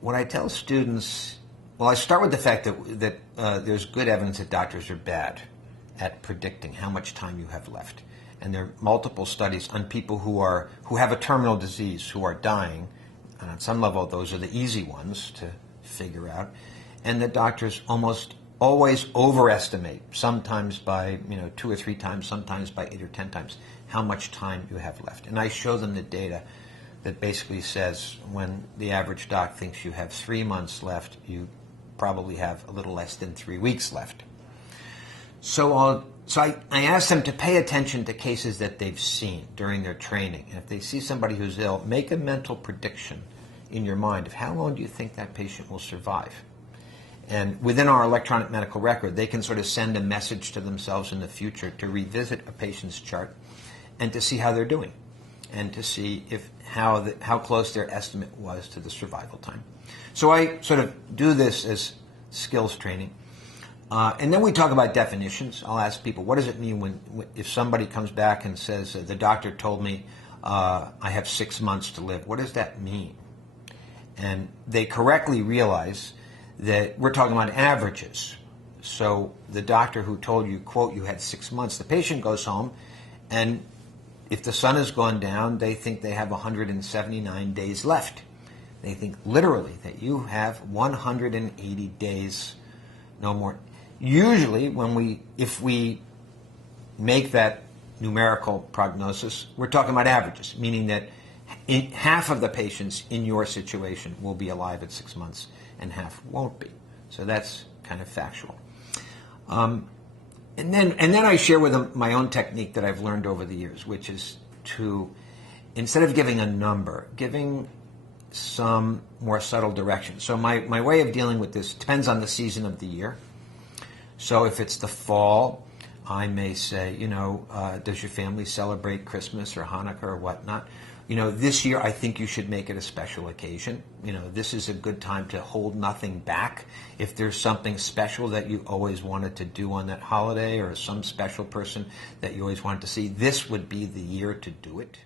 What I tell students, well, I start with the fact that there's good evidence that doctors are bad at predicting how much time you have left. And there are multiple studies on people who have a terminal disease, who are dying. And on some level, those are the easy ones to figure out. And the doctors almost always overestimate, sometimes by 2 or 3 times, sometimes by 8 or 10 times, how much time you have left. And I show them the data that basically says when the average doc thinks you have 3 months left, you probably have a little less than 3 weeks left. So I ask them to pay attention to cases that they've seen during their training. And if they see somebody who's ill, make a mental prediction in your mind of how long do you think that patient will survive. And within our electronic medical record, they can sort of send a message to themselves in the future to revisit a patient's chart and to see how they're doing and to see how close their estimate was to the survival time. So I sort of do this as skills training. And then we talk about definitions. I'll ask people, what does it mean if somebody comes back and says, the doctor told me I have 6 months to live? What does that mean? And they correctly realize that we're talking about averages. So the doctor who told you, quote, you had 6 months, the patient goes home, and if the sun has gone down, they think they have 179 days left. They think literally that you have 180 days, no more. Usually, if we make that numerical prognosis, we're talking about averages, meaning that half of the patients in your situation will be alive at 6 months and half won't be. So that's kind of factual. And then I share with them my own technique that I've learned over the years, which is to, instead of giving a number, giving some more subtle direction. So my way of dealing with this depends on the season of the year. So if it's the fall, I may say, does your family celebrate Christmas or Hanukkah or whatnot? This year I think you should make it a special occasion. This is a good time to hold nothing back. If there's something special that you always wanted to do on that holiday or some special person that you always wanted to see, this would be the year to do it.